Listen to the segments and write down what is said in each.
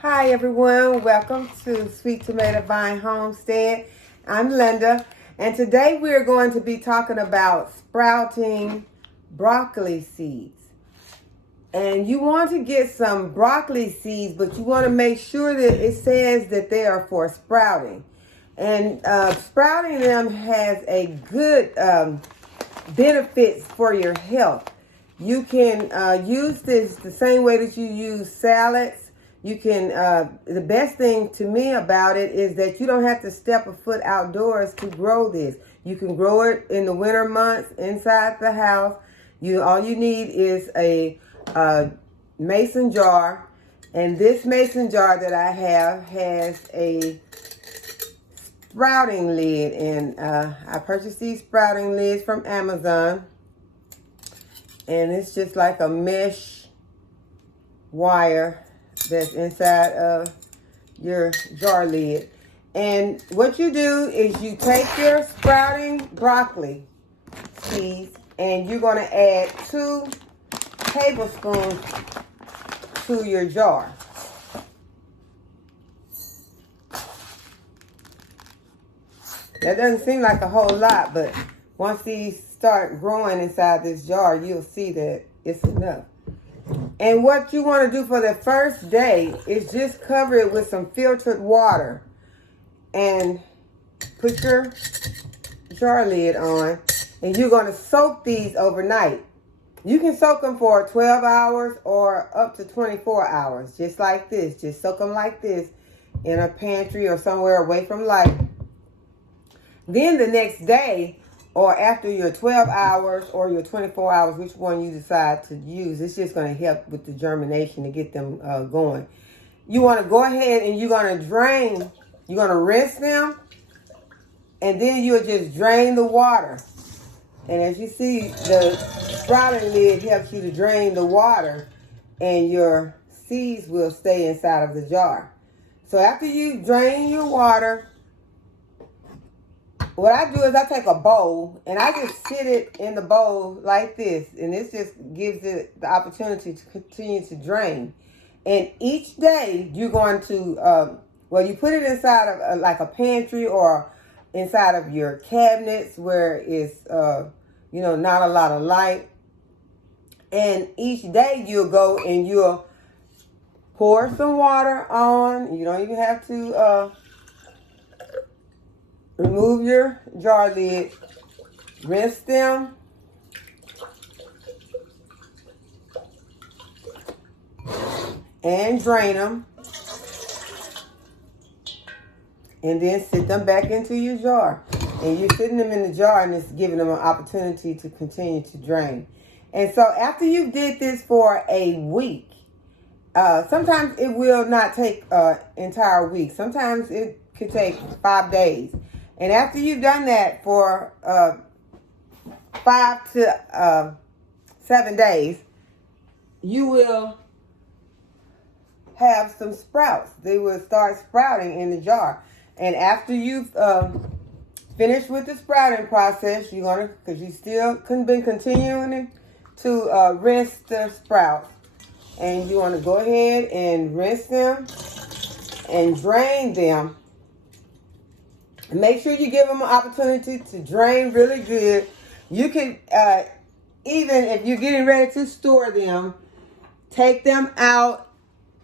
Hi everyone, welcome to Sweet Tomato Vine Homestead. I'm Linda, and today we're going to be talking about sprouting broccoli seeds. And you want to get some broccoli seeds, but you want to make sure that it says that they are for sprouting. And sprouting them has a good benefits for your health. You can use this the same way that you use salads. You can, the best thing to me about it is that you don't have to step a foot outdoors to grow this. You can grow it in the winter months inside the house. All you need is a mason jar. And this mason jar that I have has a sprouting lid. And I purchased these sprouting lids from Amazon. And it's just like a mesh wire that's inside of your jar lid. And what you do is you take your sprouting broccoli seeds and you're going to add 2 tablespoons to your jar. That doesn't seem like a whole lot, but once these start growing inside this jar, you'll see that it's enough. And what you want to do for the first day is just cover it with some filtered water and put your jar lid on, and you're going to soak these overnight. You can soak them for 12 hours or up to 24 hours, just like this. Just soak them like this in a pantry or somewhere away from light. Then the next day, or after your 12 hours or your 24 hours, which one you decide to use, it's just going to help with the germination to get them going. You want to go ahead and you're going to drain. You're going to rinse them, and then you'll just drain the water. And as you see, the sprouting lid helps you to drain the water, and your seeds will stay inside of the jar. So after you drain your water, what I do is I take a bowl and I just sit it in the bowl like this. And this just gives it the opportunity to continue to drain. And each day you're going to, you put it inside of like a pantry or inside of your cabinets where it's, not a lot of light. And each day you'll go and you'll pour some water on. You don't even have to remove your jar lid, rinse them, and drain them, and then sit them back into your jar. And you're sitting them in the jar, and it's giving them an opportunity to continue to drain. And so after you did this for a week, sometimes it will not take an entire week. Sometimes it could take 5 days. And after you've done that for 5 to 7 days, you will have some sprouts. They will start sprouting in the jar. And after you've finished with the sprouting process, you're going to, because you still been continuing to rinse the sprouts. And you want to go ahead and rinse them and drain them. Make sure you give them an opportunity to drain really good. You can, even if you're getting ready to store them, take them out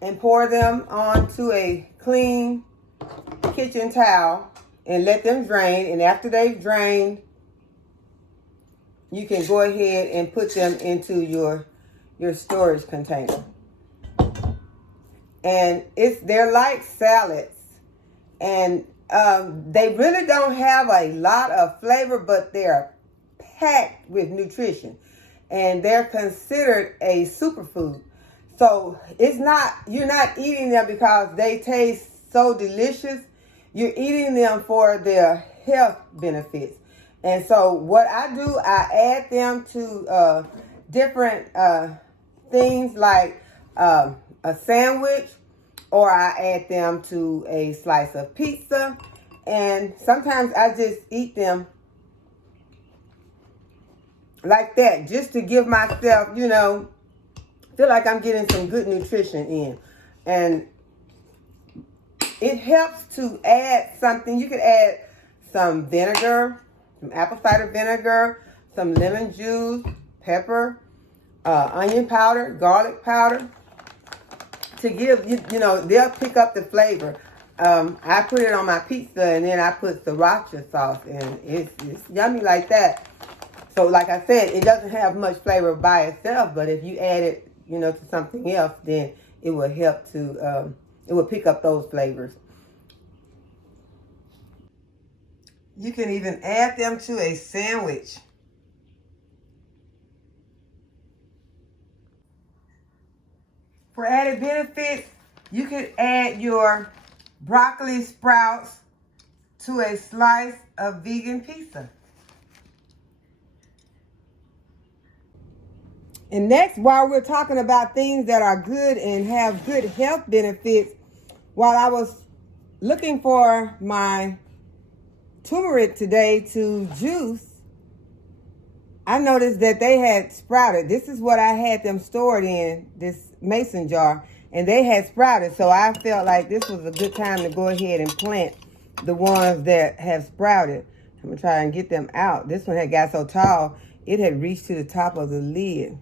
and pour them onto a clean kitchen towel and let them drain. And after they've drained, you can go ahead and put them into your storage container. And they're like salads. And they really don't have a lot of flavor, but they're packed with nutrition, and they're considered a superfood. So you're not eating them because they taste so delicious. You're eating them for their health benefits. And so what I do, I add them to different things like a sandwich, or I add them to a slice of pizza. And sometimes I just eat them like that, just to give myself, feel like I'm getting some good nutrition in. And it helps to add something. You could add some vinegar, some apple cider vinegar, some lemon juice, pepper, onion powder, garlic powder, to give, you know, they'll pick up the flavor. I put it on my pizza, and then I put sriracha sauce, and it's yummy like that. So like I said, it doesn't have much flavor by itself, but if you add it, you know, to something else, then it will help to, it will pick up those flavors. You can even add them to a sandwich. For added benefits, you could add your broccoli sprouts to a slice of vegan pizza. And next, while we're talking about things that are good and have good health benefits, while I was looking for my turmeric today to juice, I noticed that they had sprouted. This is what I had them stored in, this mason jar, and they had sprouted. So I felt like this was a good time to go ahead and plant the ones that have sprouted. I'm going to try and get them out. This one had got so tall, it had reached to the top of the lid.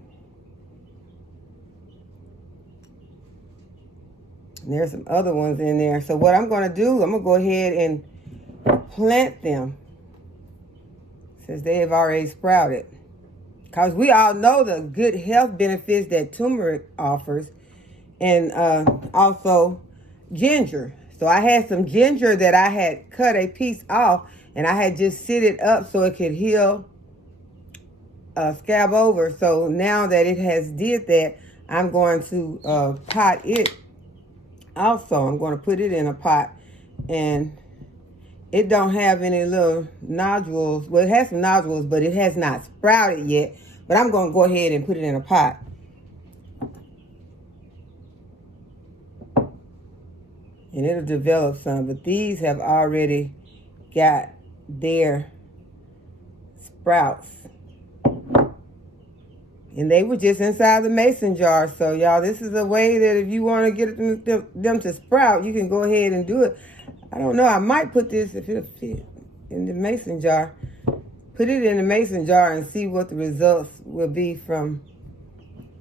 And there's some other ones in there. So what I'm going to do, I'm going to go ahead and plant them since they have already sprouted. Because we all know the good health benefits that turmeric offers. And also ginger. So I had some ginger that I had cut a piece off, and I had just sit it up so it could heal, scab over. So now that it has did that, I'm going to pot it. Also, I'm going to put it in a pot, and it don't have any little nodules. Well, it has some nodules, but it has not sprouted yet. But I'm going to go ahead and put it in a pot. And it'll develop some. But these have already got their sprouts. And they were just inside the mason jar. So, y'all, this is a way that if you want to get them to sprout, you can go ahead and do it. I don't know. I might put this, if it'll fit, in the mason jar. Put it in the mason jar and see what the results will be from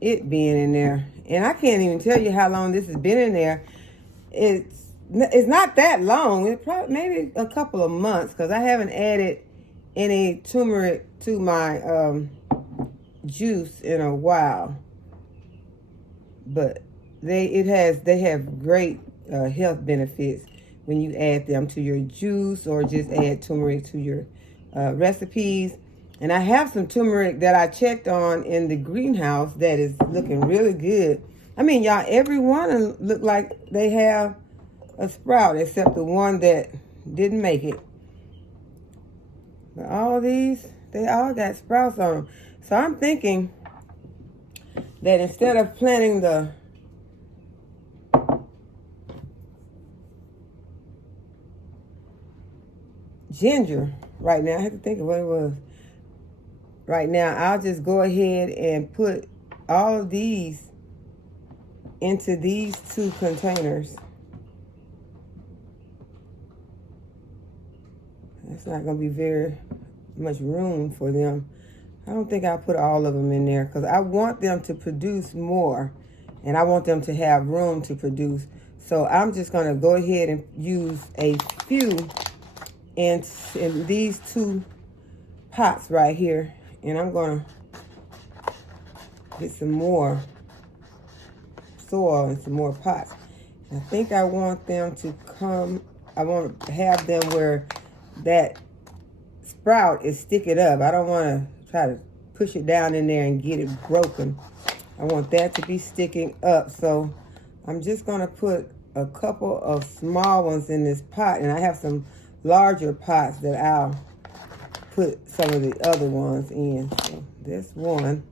it being in there. And I can't even tell you how long this has been in there. It's not that long. It probably maybe a couple of months, because I haven't added any turmeric to my juice in a while. But they have great health benefits when you add them to your juice or just add turmeric to your recipes. And I have some turmeric that I checked on in the greenhouse that is looking really good. I mean, y'all, every one look like they have a sprout except the one that didn't make it. But all of these, they all got sprouts on them. So I'm thinking that instead of planting the ginger right now, I have to think of what it was. Right now, I'll just go ahead and put all of these into these two containers. It's not going to be very much room for them. I don't think I'll put all of them in there because I want them to produce more, and I want them to have room to produce. So I'm just going to go ahead and use a few in these two pots right here, and I'm going to get some more soil and some more pots. I think I want them to come, I want to have them where that sprout is sticking up. I don't want to try to push it down in there and get it broken. I want that to be sticking up. So I'm just going to put a couple of small ones in this pot, and I have some larger pots that I'll put some of the other ones in. So this one,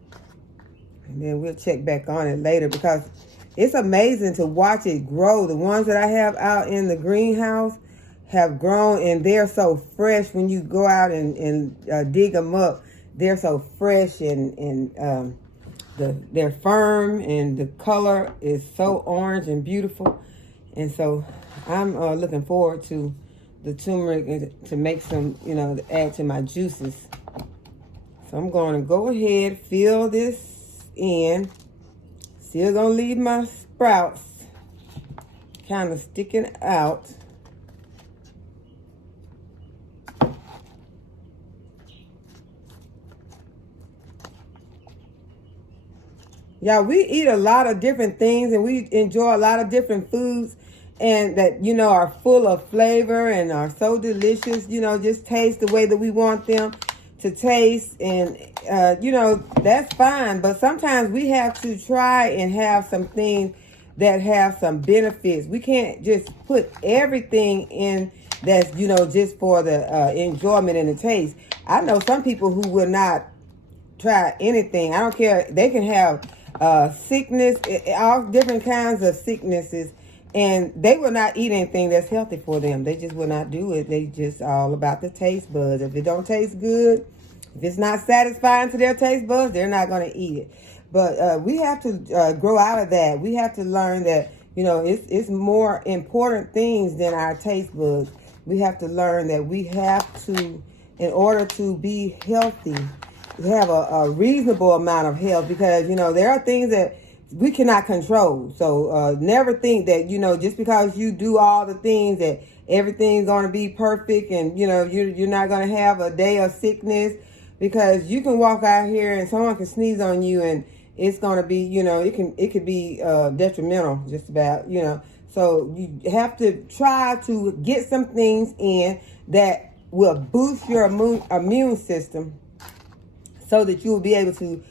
and then we'll check back on it later because it's amazing to watch it grow. The ones that I have out in the greenhouse have grown, and they're so fresh when you go out and dig them up. They're so fresh, and they're firm, and the color is so orange and beautiful. And so I'm looking forward to the turmeric to make some, to add to my juices. So I'm going to go ahead, fill this in. Still going to leave my sprouts kind of sticking out. Yeah, we eat a lot of different things and we enjoy a lot of different foods and that, are full of flavor and are so delicious, just taste the way that we want them to taste. And, that's fine. But sometimes we have to try and have some things that have some benefits. We can't just put everything in that's, just for the enjoyment and the taste. I know some people who will not try anything. I don't care. They can have sickness, all different kinds of sicknesses, and they will not eat anything that's healthy for them. They just will not do it. They just all about the taste buds. If it don't taste good, if it's not satisfying to their taste buds, they're not going to eat it. But we have to grow out of that. We have to learn that, it's more important things than our taste buds. We have to learn that we have to, in order to be healthy, have a reasonable amount of health, because there are things that we cannot control. So never think that just because you do all the things that everything's going to be perfect, and you're not going to have a day of sickness, because you can walk out here and someone can sneeze on you and it's going to be it could be detrimental just about. So you have to try to get some things in that will boost your immune system, so that you will be able to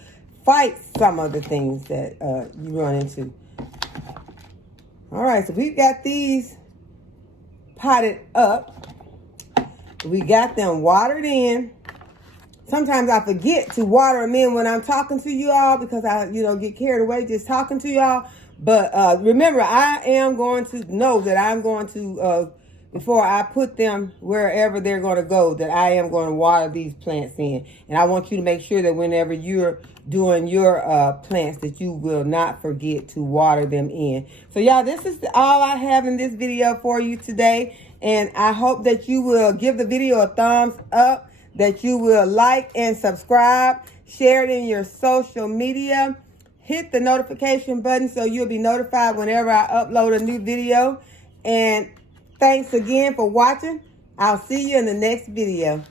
fight some of the things that you run into. All right, so we've got these potted up. We got them watered in. Sometimes I forget to water them in when I'm talking to you all, because I, get carried away just talking to y'all. But remember, I am going to know that I'm going to, before I put them wherever they're going to go, that I am going to water these plants in. And I want you to make sure that whenever you're doing your plants, that you will not forget to water them in. So y'all, this is all I have in this video for you today. And I hope that you will give the video a thumbs up, that you will like and subscribe, share it in your social media, hit the notification button so you'll be notified whenever I upload a new video. And thanks again for watching. I'll see you in the next video.